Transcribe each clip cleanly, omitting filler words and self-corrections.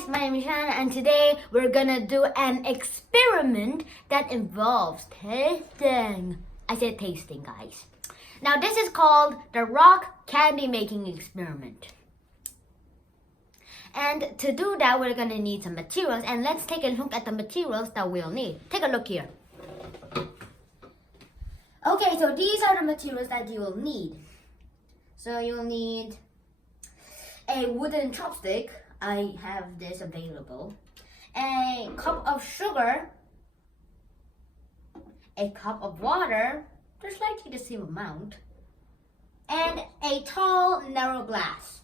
guys, my name is Shanna, and today we're gonna do an experiment that involves tasting. I said tasting, guys. Now this is called the rock candy making experiment. And to do that, we're gonna need some materials, and let's take a look at the materials that we'll need. Take a look here. Okay, so these are the materials that you will need. So you'll need a wooden chopstick. I have this available. A cup of sugar. A cup of water. Just slightly the same amount. And a tall, narrow glass.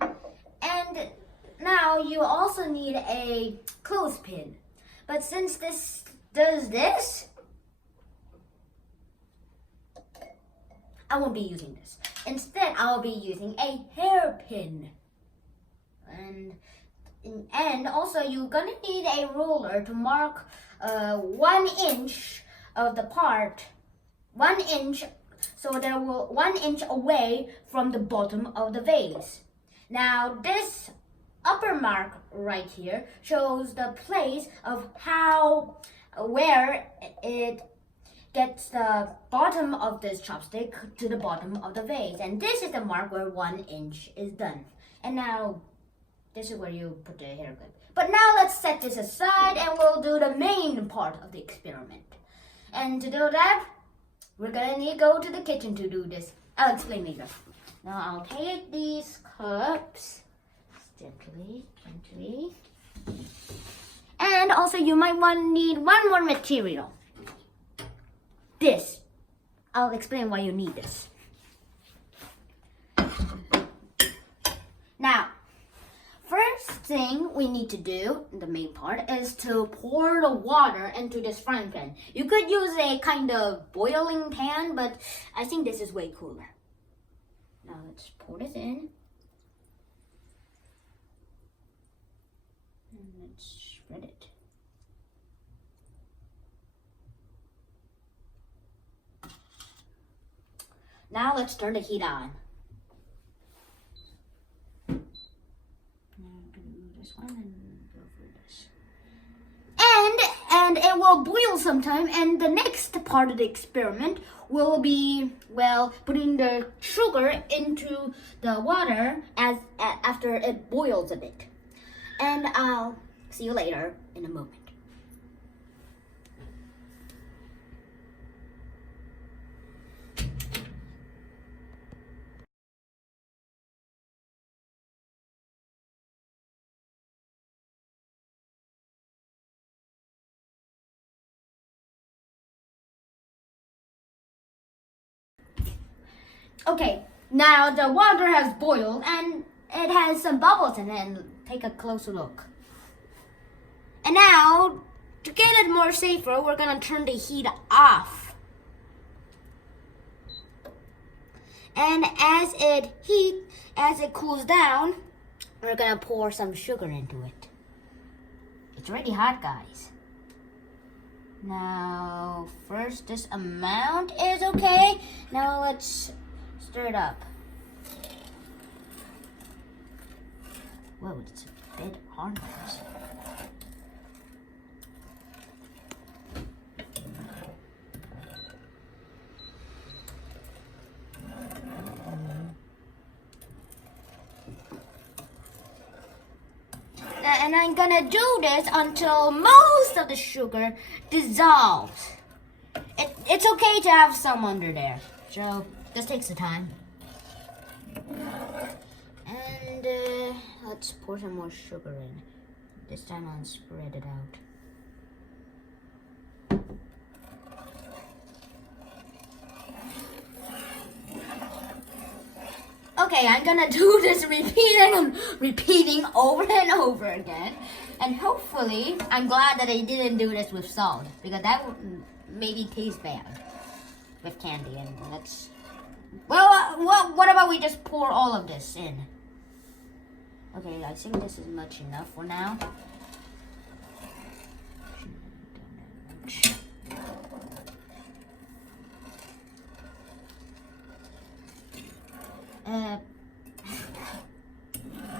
And now you also need a clothespin. But since this does this, I won't be using this. Instead, I'll be using a hairpin. And also, you're gonna need a ruler to mark 1 inch of the part. 1 inch, so there will 1 inch away from the bottom of the vase. Now, this upper mark right here shows the place of where it gets the bottom of this chopstick to the bottom of the vase. And this is the mark where 1 inch is done. And now, this is where you put the hair clip. But now let's set this aside and we'll do the main part of the experiment. And to do that, we're gonna need to go to the kitchen to do this. I'll explain later. Now I'll take these cups gently. And also you might need one more material. This. I'll explain why you need this. Now, first thing we need to do, the main part, is to pour the water into this frying pan. You could use a kind of boiling pan, but I think this is way cooler. Now let's pour this in. And let's spread it. Now let's turn the heat on. This one and go for this. And it will boil sometime, and the next part of the experiment will be, well, putting the sugar into the water after it boils a bit. And I'll see you later in a moment. Okay, now the water has boiled and it has some bubbles in it, and take a closer look. And now, to get it more safer, we're gonna turn the heat off. And as it cools down, we're gonna pour some sugar into it. It's already hot, guys. Now, first this amount is okay. Now let's stir it up. Whoa, it's a bit hard. And I'm gonna do this until most of the sugar dissolves. It's okay to have some under there, so this takes the time. And let's pour some more sugar in. This time I'll spread it out. Okay, I'm gonna do this repeating over and over again. And hopefully, I'm glad that I didn't do this with salt, because that would maybe taste bad with candy. And let's... Well, what about we just pour all of this in? Okay, I think this is much enough for now.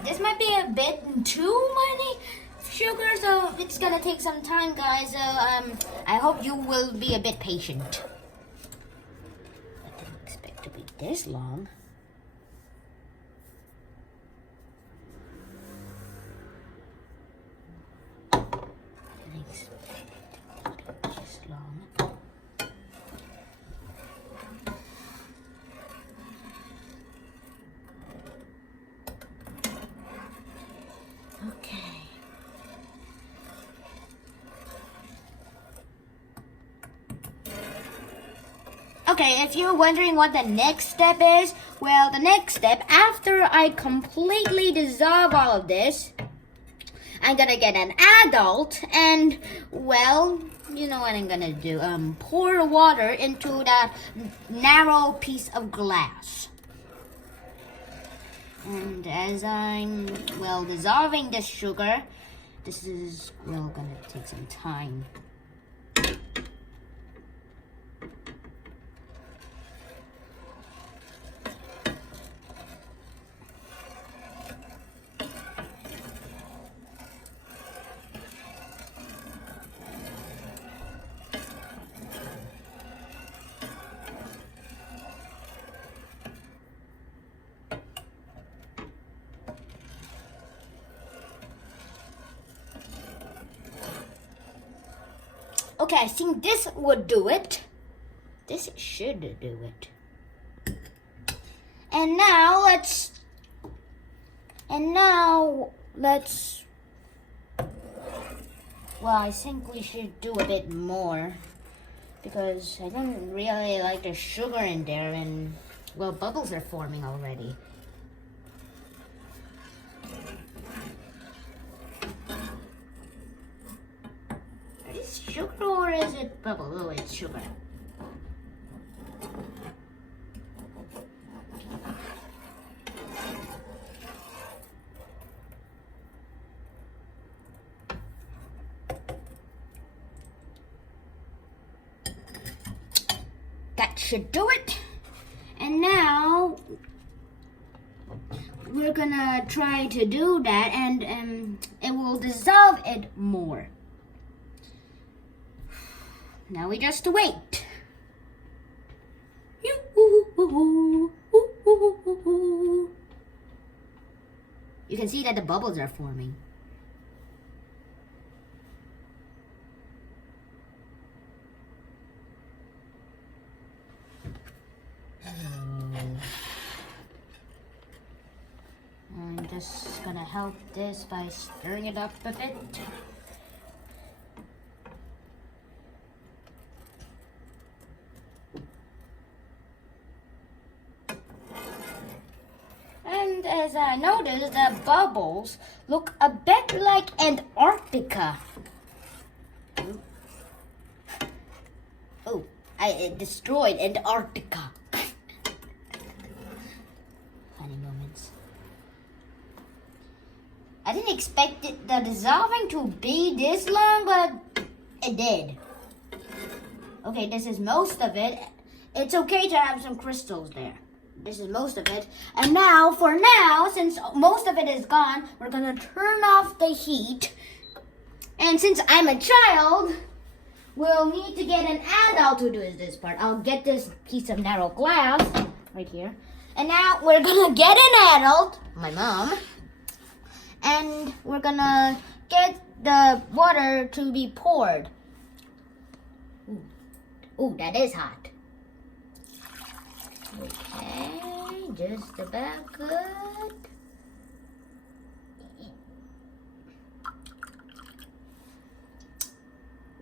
This might might be a bit too many sugar, so it's gonna take some time, guys. So I hope you will be a bit patient. I didn't expect to be this long. Okay, if you're wondering what the next step is, well, the next step, after I completely dissolve all of this, I'm gonna get an adult and, well, you know what I'm gonna do. Pour water into that narrow piece of glass. And as I'm, well, dissolving this sugar, this is, well, gonna take some time. Okay, I think this would do it. This should do it. And now let's, well, I think we should do a bit more because I don't really like the sugar in there and, well, bubbles are forming already. Sugar or is it bubble? Oh, it's sugar. That should do it. And now we're gonna try to do that, and it will dissolve it more. Now we just wait. You can see that the bubbles are forming. I'm just gonna help this by stirring it up a bit. And as I noticed, the bubbles look a bit like Antarctica. Oh, I destroyed Antarctica. Funny moments. I didn't expect the dissolving to be this long, but it did. Okay, this is most of it. It's okay to have some crystals there. This is most of it. And now, for now, since most of it is gone, we're gonna turn off the heat. And since I'm a child, we'll need to get an adult to do this part. I'll get this piece of narrow glass right here. And now we're gonna get an adult, my mom, and we're gonna get the water to be poured. Ooh, that is hot. Okay, just about good.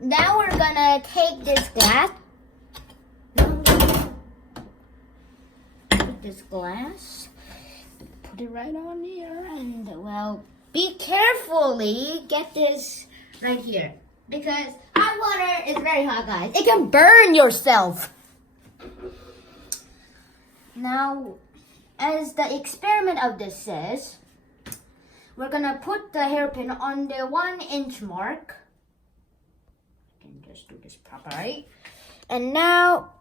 Now we're gonna take this glass. Take this glass, put it right on here, and, well, be carefully get this right here. Because hot water is very hot, guys. It can burn yourself. Now, as the experiment of this says, we're gonna put the hairpin on the 1-inch mark. I can just do this properly. And now,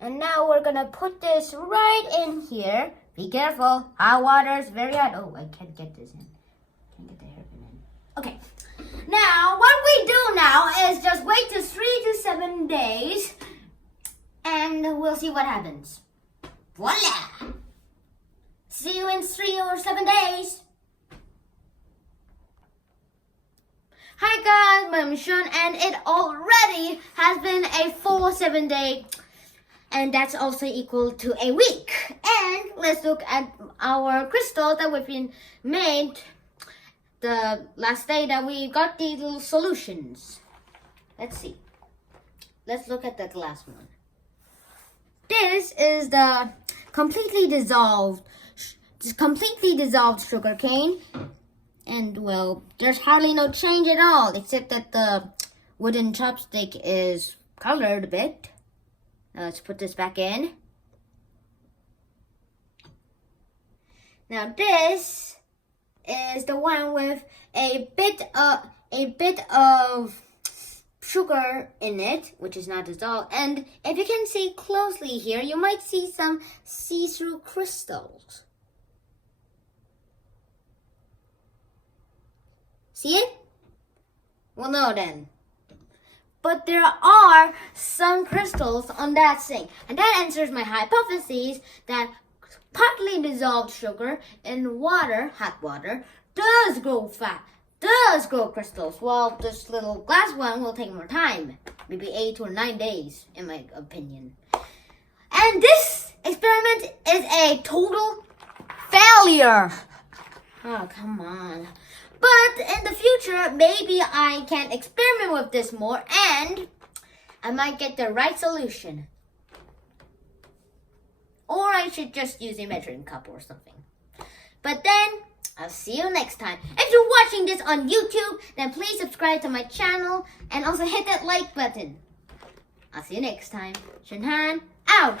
And now we're gonna put this right in here. Be careful, hot water is very hot. Oh, I can't get this in. Can't get the hairpin in. Okay. Now, what we do now is just wait till 3 to 7 days, and we'll see what happens. Voila! See you in 3 or 7 days. Hi guys, my name is Sean, and it already has been a full 7 day, and that's also equal to a week. And let's look at our crystals that we've been made the last day that we got these little solutions. Let's see. Let's look at the last one. This is the completely dissolved sugar cane. And well, there's hardly no change at all, except that the wooden chopstick is colored a bit. Now let's put this back in. Now this is the one with a bit of sugar in it, which is not dissolved. And if you can see closely here, you might see some see-through crystals. See it? Well, no then. But there are some crystals on that thing. And that answers my hypothesis that partly dissolved sugar in water, hot water, does grow crystals. Well, this little glass one will take more time. Maybe 8 or 9 days, in my opinion. And this experiment is a total failure. Oh, come on. But in the future, maybe I can experiment with this more and I might get the right solution. Or I should just use a measuring cup or something. But then, I'll see you next time. If you're watching this on YouTube, then please subscribe to my channel and also hit that like button. I'll see you next time. SheanSean out.